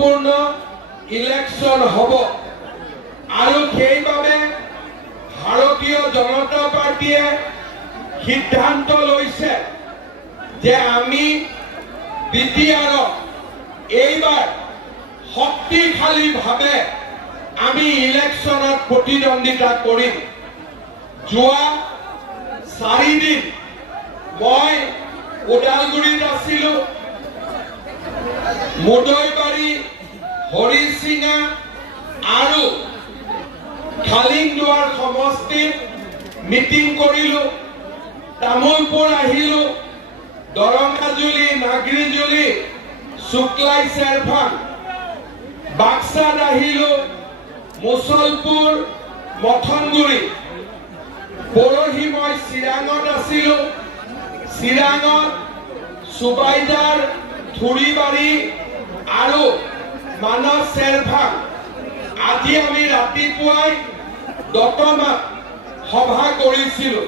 পূৰ্ণ ইলেকশন হব আৰু সেইভাবে ভাৰতীয় জনতা পাৰ্টিয়ে সিদ্ধান্ত লৈছে যে আমি বিটিআৰ এইবাৰ শক্তিশালী ভাবে আমি ইলেকশনত প্ৰতিদ্বন্দ্বিতা কৰিম। যোৱা 4 দিন মই ওদালগুৰিত আছিলো, মুদৈবাৰী, হৰিচিঙা আৰু খালিংদুৱাৰ সমষ্টিত মিটিং কৰিলো, তামুলপুৰ আহিলো, দৰঙাজুলি, নাগৰিজুলি, শুক্লাই চেৰফাং, বাক্সাত আহিলো, মুছলপুৰ, মথনগুৰি। পৰহি মই চিৰাঙত আছিলো, চিৰাঙত সুবাইদাৰ, থুৰিবাৰী আৰু মানৱ চেৰফাং। আজি আমি ৰাতিপুৱাই দতমাত সভা কৰিছিলো।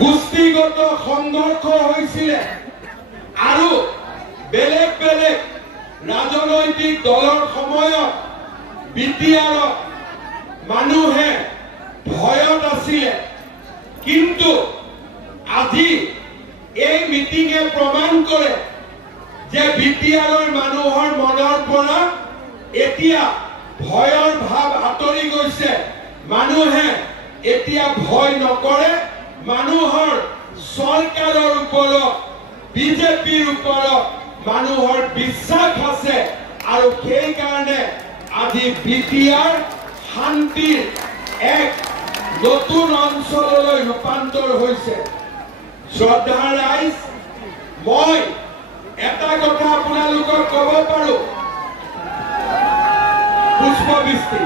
গোষ্ঠীগত সংঘৰ্ষ হৈছিলে আৰু বেলেগ বেলেগ ৰাজনৈতিক দলৰ সময়ত বিটিআৰ মানুহে ভয়ত আছিলে, কিন্তু আজি এই মিটিঙে প্ৰমাণ কৰে যে বিটিআৰৰ মানুহৰ মনৰ পৰা এতিয়া ভয়ৰ ভাৱ আঁতৰি গৈছে। মানুহে এতিয়া ভয় নকৰে, মানুহৰ চৰকাৰৰ ওপৰত, বিজেপিৰ ওপৰত মানুহৰ বিশ্বাস আছে আৰু সেইকাৰণে আজি বিটিআৰ শান্তিৰ এক নতুন অঞ্চললৈ ৰূপান্তৰ হৈছে। শ্ৰদ্ধা ৰাইজ, মই এটা কথা আপোনালোকক ক'ব পাৰো, পুষ্পবৃষ্টি।